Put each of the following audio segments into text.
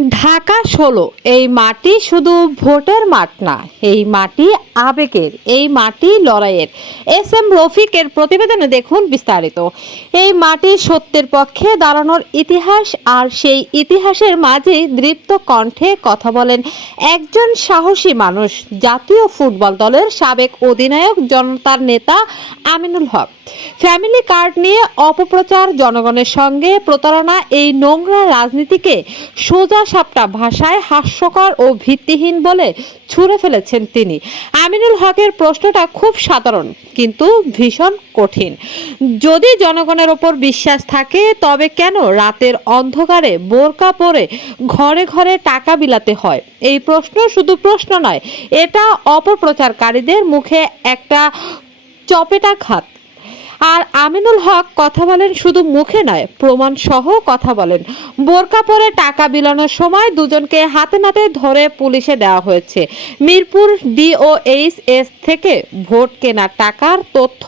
ঢাকা ১৬ এই মাটি শুধু ভোটের মাঠ না, এই মাটি আবেগের, এই মাটি লড়াইয়ের। এস এম রফিকের প্রতিবেদনে দেখুন বিস্তারিত। এই মাটি সত্যের পক্ষে দাঁড়ানোর ইতিহাস, আর সেই ইতিহাসের মাঝে দৃপ্ত কণ্ঠে কথা বলেন একজন সাহসী মানুষ, জাতীয় ফুটবল দলের সাবেক অধিনায়ক, জনতার নেতা আমিনুল হক। ফ্যামিলি কার্ড নিয়ে অপপ্রচার, জনগণের সঙ্গে প্রতারণা, এই নোংরা রাজনীতিকে সোজা সাপটা ভাষায় হাস্যকর ও ভিত্তিহীন বলে ছুঁড়ে ফেলেছেন তিনি। আমিনুল হকের প্রশ্নটা খুব সাধারণ কিন্তু ভীষণ কঠিন। যদি জনগণের ওপর বিশ্বাস থাকে তবে কেন রাতের অন্ধকারে বোরকা পরে ঘরে ঘরে টাকা বিলাতে হয়? এই প্রশ্ন শুধু প্রশ্ন নয়, এটা অপপ্রচারকারীদের মুখে একটা চপেটাঘাত। আর আমিনুল হক কথা বলেন শুধু মুখে নয়, প্রমাণ সহ কথা বলেন। বোরকা পরে টাকা বিলানোর সময় দুজনকে হাতে নাতে ধরে পুলিশে দেওয়া হয়েছে। মিরপুর ডিওএইচএস থেকে ভোট কেনার টাকার তথ্য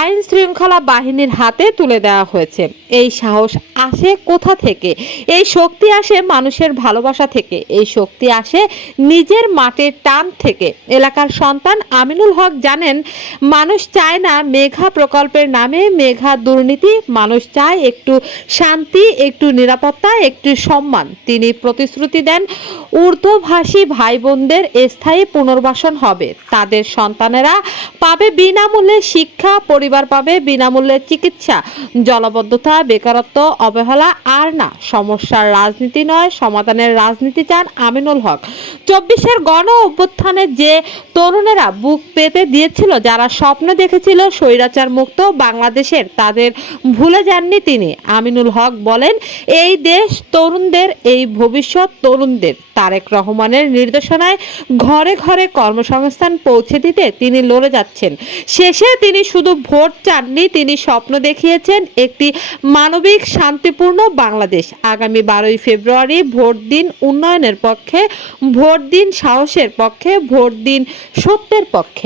আইন শৃঙ্খলা বাহিনীর হাতে তুলে দেওয়া হয়েছে। এই সাহস আসে কোথা থেকে? এই শক্তি আসে মানুষের ভালোবাসা থেকে, এই শক্তি আসে নিজের মাটির টান থেকে। এলাকার সন্তান আমিনুল হক জানেন, মানুষ চায় না মেঘা প্রকল্পের নামে মেঘা দুর্নীতি, মানুষ চায় একটু শান্তি, একটু নিরাপত্তা, একটু সম্মান। তিনি প্রতিশ্রুতি দেন উর্দুভাষী ভাই বোনদের স্থায়ী পুনর্বাসন হবে, তাদের সন্তানেরা পাবে বিনামূল্যে শিক্ষা, পরিবার পাবে বিনামূল্যে চিকিৎসা। জলাবদ্ধতা, বেকারত্ব, অবহেলা আর না। সমস্যার রাজনীতি নয়, সমাধানের রাজনীতি চান আমিনুল হক। ২৪-এর গণ অভ্যুত্থানে যে তরুণেরা বুক পেতে দিয়েছিল, যারা স্বপ্ন দেখেছিল স্বৈরাচার মুক্ত বাংলাদেশের, তাদের ভুলে যাননি তিনি। আমিনুল হক বলেন, এই দেশ তরুণদের, এই ভবিষ্যৎ তরুণদের। তারেক রহমানের নির্দেশনায় ঘরে ঘরে কর্মসংস্থান পৌঁছে দিতে তিনি লড়ে যাচ্ছেন। শেষে তিনি শুধু ভোট চাননি, তিনি স্বপ্ন দেখিয়েছেন একটি মানবিক, শান্তিপূর্ণ বাংলাদেশ। আগামী ১২ই ফেব্রুয়ারি ভোট দিন উন্নয়নের পক্ষে, ভোট দিন সাহসের পক্ষে, ভোট দিন সত্যের পক্ষে।